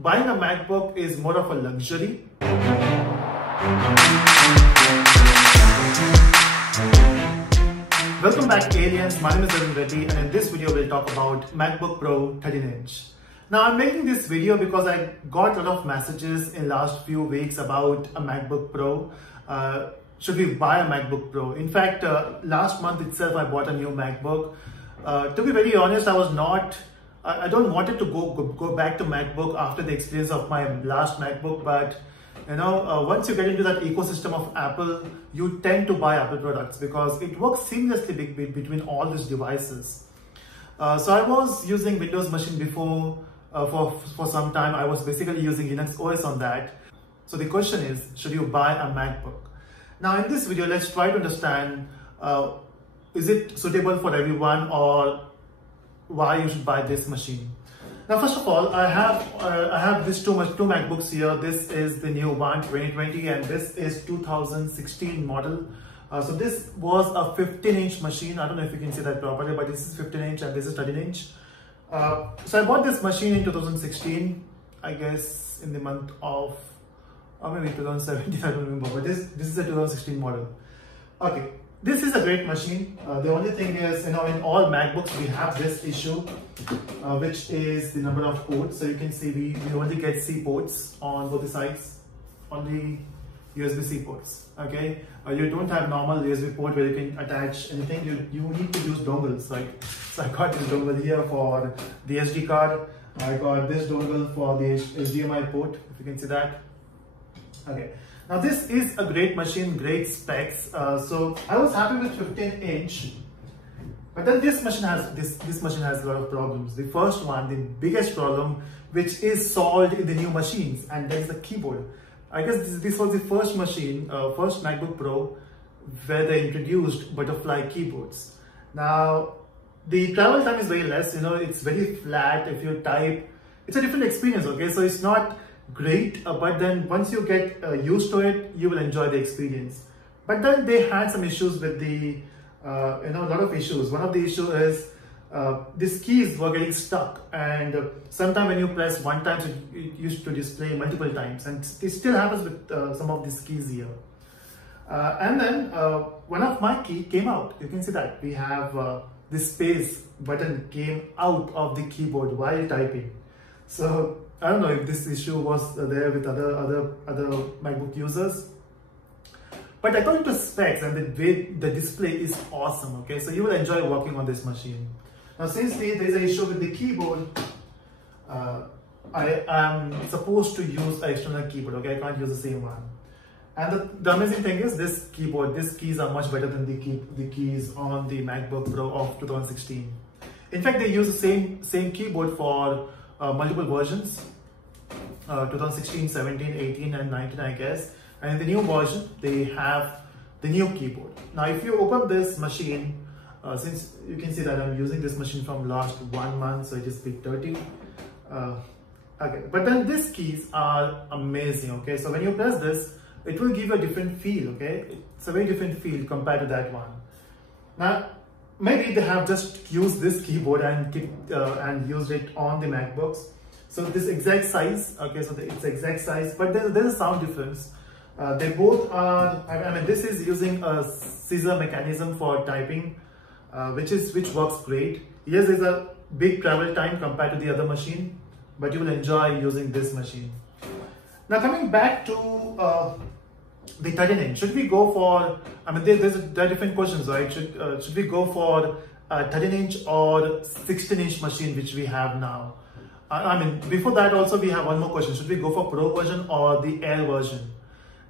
buying a MacBook is more of a luxury. Welcome back aliens, my name is Arun Reddy, and in this video we'll talk about MacBook Pro 13-inch. Now I'm making this video because I got a lot of messages in last few weeks about a MacBook Pro. Should we buy a MacBook Pro? In fact, last month itself I bought a new MacBook. To be very honest, I don't wanted to go back to MacBook after the experience of my last MacBook, but once you get into that ecosystem of Apple, you tend to buy Apple products because it works seamlessly between all these devices. So I was using Windows machine before for some time. I was basically using Linux OS on that. So the question is, should you buy a MacBook? Now in this video, let's try to understand, is it suitable for everyone or why you should buy this machine. Now first of all, I have these two MacBooks here. This is the new one, 2020, and this is 2016 model. So this was a 15-inch machine. I don't know if you can see that properly, but this is 15-inch and this is 13-inch. So I bought this machine in 2016, I guess in the month of, or maybe 2017, I don't remember, but this is a 2016 model. Okay, this is a great machine. The only thing is, in all MacBooks we have this issue, which is the number of ports. So you can see we only get C ports on both the sides, only USB-C ports. Okay, you don't have normal USB port where you can attach anything. You need to use dongles, right? So I got this dongle here for the SD card. I got this dongle for the HDMI port, if you can see that. Okay, now this is a great machine, great specs. So I was happy with 15-inch, but then this machine has a lot of problems. The first one, the biggest problem, which is solved in the new machines, and that is the keyboard. I guess this was the first machine, first MacBook Pro, where they introduced butterfly keyboards. Now the travel time is very less. It's very flat. If you type, it's a different experience. Okay, so it's not great, but then once you get used to it, you will enjoy the experience. But then they had some issues with the a lot of issues. One of the issues is these keys were getting stuck, and sometimes when you press one time, it used to display multiple times, and it still happens with some of these keys here. And then one of my key came out. You can see that we have this space button came out of the keyboard while typing. So I don't know if this issue was there with other MacBook users, but according to specs and the way the display is awesome. Okay, so you will enjoy working on this machine. Now since there is an issue with the keyboard, I am supposed to use an external keyboard. Okay, I can't use the same one. And the amazing thing is this keyboard, these keys are much better than the keys on the MacBook Pro of 2016. In fact, they use the same keyboard for multiple versions, 2016, 17, 18 and 19, I guess. And in the new version, they have the new keyboard. Now if you open this machine, since you can see that I'm using this machine from last 1 month, so it is a bit dirty. Okay, but then these keys are amazing. Okay, so when you press this, it will give you a different feel. Okay, it's a very different feel compared to that one. Now maybe they have just used this keyboard and used it on the MacBooks. So this exact size, okay, so it's exact size, but there's a sound difference. They both are, I mean, this is using a scissor mechanism for typing, which works great. Yes, there's a big travel time compared to the other machine, but you will enjoy using this machine. Now coming back to the 13-inch, should we go for, I mean, there are different questions, right? Should we go for a 13-inch or 16-inch machine, which we have now? I mean, before that also we have one more question. Should we go for Pro version or the Air version?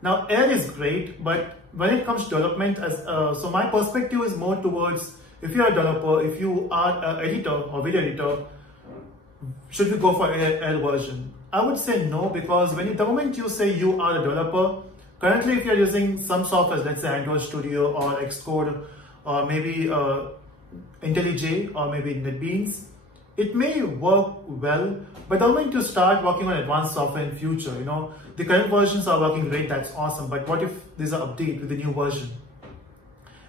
Now Air is great, but when it comes to development, so my perspective is more towards, if you are a developer, if you are an editor or video editor, should we go for Air version? I would say no, because the moment you say you are a developer, currently if you are using some software, let's say Android Studio or Xcode or maybe IntelliJ or maybe NetBeans, it may work well, but the moment you start working on advanced software in future, the current versions are working great, that's awesome, but what if there's an update with the new version?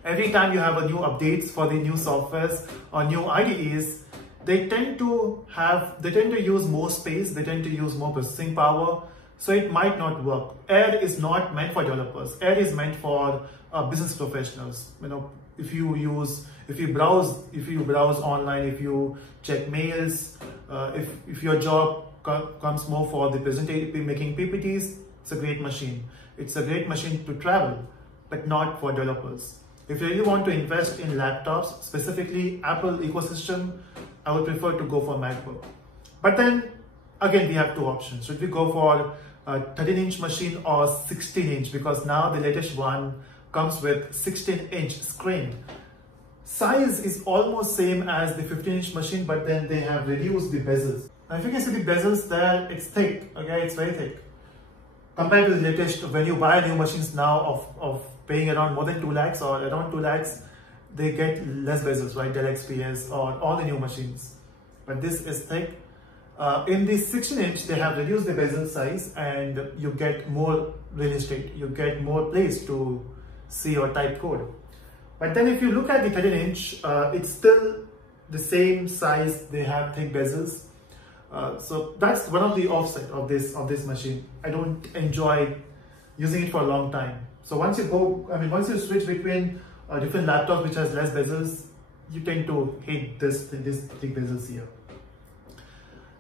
Every time you have a new updates for the new softwares or new IDEs, they tend to use more space, they tend to use more processing power, so it might not work. Air is not meant for developers. Air is meant for business professionals. If you browse online, if you check mails, if your job comes more for the presentation, making PPTs, it's a great machine. It's a great machine to travel, but not for developers. If you really want to invest in laptops, specifically Apple ecosystem, I would prefer to go for MacBook. But then again, we have two options. Should we go for a 13-inch machine or 16-inch? Because now the latest one comes with 16-inch screen. Size is almost same as the 15-inch machine, but then they have reduced the bezels. Now if you can see the bezels there, it's thick, okay, it's very thick. Compared to the latest, when you buy new machines now of paying around more than 2 lakhs or around 2 lakhs, they get less bezels, right? Dell XPS or all the new machines. But this is thick. In the 16-inch, they have reduced the bezel size and you get more real estate. You get more place to see or type code. But then if you look at the 13-inch, it's still the same size. They have thick bezels. So that's one of the offset of this machine. I don't enjoy using it for a long time. So once you switch between different laptops which has less bezels, you tend to hate this thick bezels here.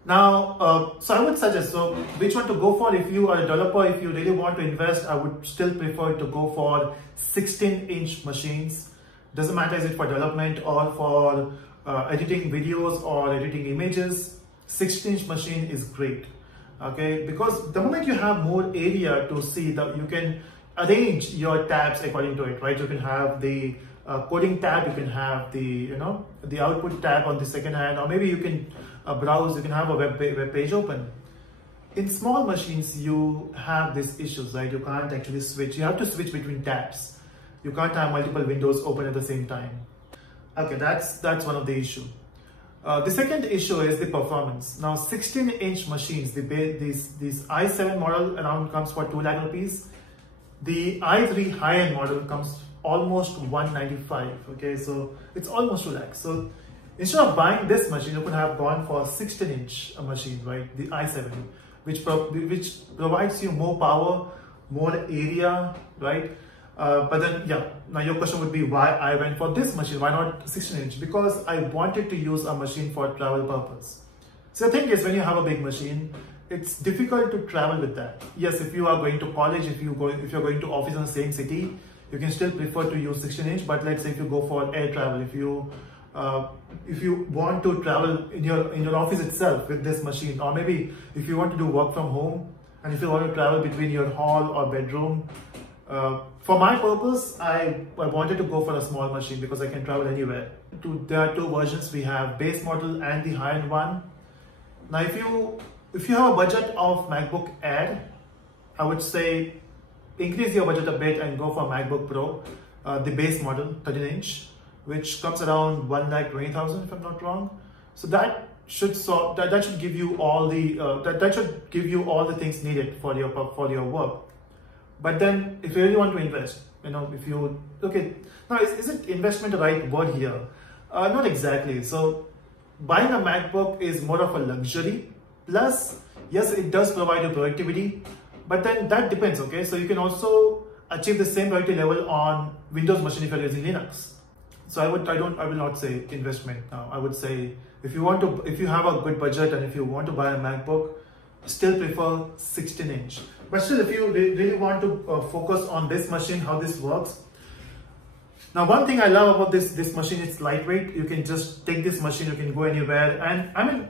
Now, so I would suggest, so which one to go for if you are a developer, if you really want to invest, I would still prefer to go for 16-inch machines. Doesn't matter is it for development or for editing videos or editing images, 16-inch machine is great. Okay, because the moment you have more area to see, that you can arrange your tabs according to it, right? You can have the coding tab, you can have the the output tab on the second hand, or maybe you can browse, you can have a web page open. In small machines, you have these issues, right? You can't actually switch. You have to switch between tabs. You can't have multiple windows open at the same time. Okay, that's one of the issue. The second issue is the performance. Now, 16-inch machines, this i7 model around comes for 2 lakh rupees. The i3 high-end model comes almost 195. Okay, so it's almost 2 lakhs. So instead of buying this machine, you could have gone for a 16-inch machine, right? The i7, which provides you more power, more area, right? But then, yeah, now your question would be why I went for this machine, why not 16-inch? Because I wanted to use a machine for travel purpose. So the thing is, when you have a big machine, it's difficult to travel with that. Yes, if you are going to college, if you're going to office in the same city, you can still prefer to use 16-inch. But let's say if you go for air travel, if you want to travel in your office itself with this machine, or maybe if you want to do work from home, and if you want to travel between your hall or bedroom, for my purpose, I wanted to go for a small machine because I can travel anywhere. There are two versions. We have base model and the high-end one. Now, if you have a budget of MacBook Air, I would say increase your budget a bit and go for MacBook Pro, the base model, 13-inch, which comes around 1,20,000 if I'm not wrong. So that should give you all the things needed for your work. But then, if you really want to invest, okay, now is it investment the right word here? Not exactly. So buying a MacBook is more of a luxury. Plus, yes, it does provide you productivity, but then that depends. Okay, so you can also achieve the same productivity level on Windows machine if you're using Linux. So I will not say investment now. I would say if you have a good budget and if you want to buy a MacBook, still prefer 16-inch. But still, if you really want to focus on this machine, how this works. Now, one thing I love about this machine, it's lightweight. You can just take this machine, you can go anywhere. And I mean,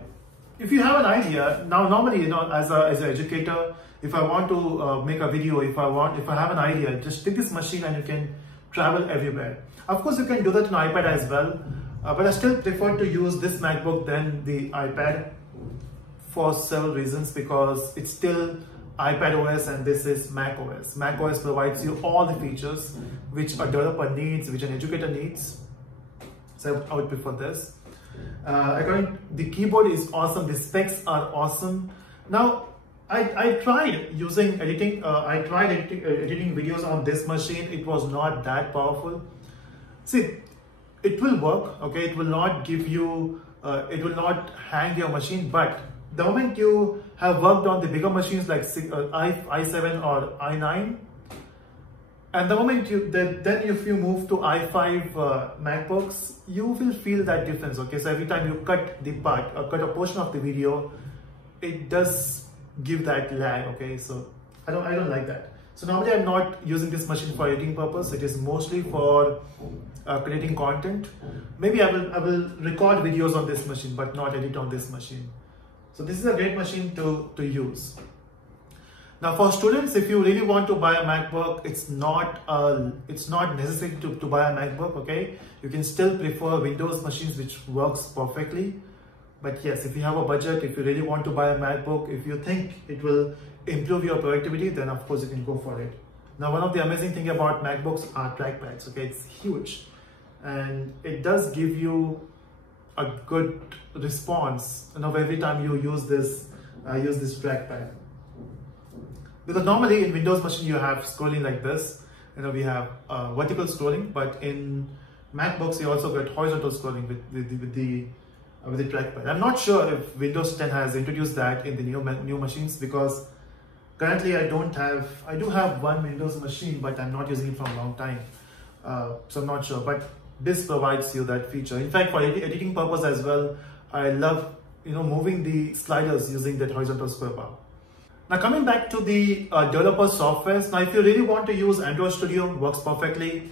if you have an idea, now normally, as an educator, if I want to make a video, if I have an idea, just take this machine and you can travel everywhere. Of course, you can do that on iPad as well. But I still prefer to use this MacBook than the iPad for several reasons, because it's still iPad OS and this is Mac OS. Mac OS provides you all the features which a developer needs, which an educator needs. So I would prefer this. The keyboard is awesome. The specs are awesome. Now, I tried editing videos on this machine. It was not that powerful. See, it will work, okay? It will not give you it will not hang your machine. But the moment you have worked on the bigger machines like i7 or i9, and the moment then if you move to i5 MacBooks, you will feel that difference. Okay, so every time you cut the part or cut a portion of the video, it does give that lag. Okay, so I don't like that. So normally I'm not using this machine for editing purpose. It is mostly for creating content. Maybe I will record videos on this machine, but not edit on this machine. So this is a great machine to use. Now for students, if you really want to buy a MacBook, it's not necessary to buy a MacBook. Okay, you can still prefer Windows machines, which works perfectly. But yes, if you have a budget, if you really want to buy a MacBook, if you think it will improve your productivity, then of course you can go for it. Now one of the amazing things about MacBooks are trackpads. Okay, it's huge, and it does give you a good response, you know, every time you use this trackpad. Because normally in Windows machine you have scrolling like this, you know, we have vertical scrolling, but in MacBooks you also get horizontal scrolling with the trackpad. I'm not sure if Windows 10 has introduced that in the new machines, because currently I do have one Windows machine, but I'm not using it for a long time, so I'm not sure. But this provides you that feature. In fact, for editing purpose as well, I love, you know, moving the sliders using that horizontal scroll bar. Now coming back to the developer softwares. Now if you really want to use Android Studio, works perfectly,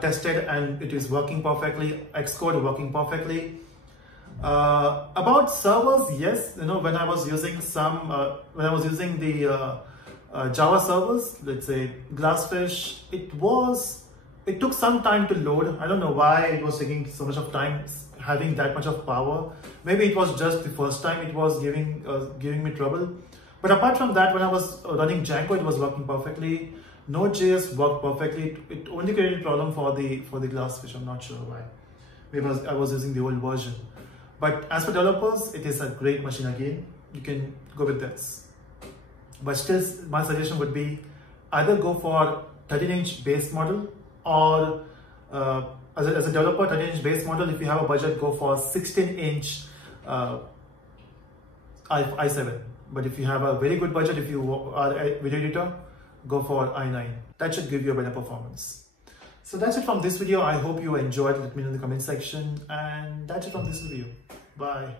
tested and it is working perfectly, Xcode working perfectly. About servers, yes, you know, when I was using the Java servers, let's say Glassfish, it took some time to load. I don't know why it was taking so much of time, having that much of power. Maybe it was just the first time it was giving me trouble. But apart from that, when I was running Django, it was working perfectly. Node.js worked perfectly. It only created a problem for the Glassfish. I'm not sure why. Maybe I was using the old version. But as for developers, it is a great machine again. You can go with this. But still, my suggestion would be either go for 13-inch base model, or as a developer, 13-inch base model. If you have a budget, go for 16-inch i7. But if you have a very good budget, if you are a video editor, go for i9. That should give you a better performance. So that's it from this video. I hope you enjoyed. Let me know in the comment section. And that's it from this video. Bye.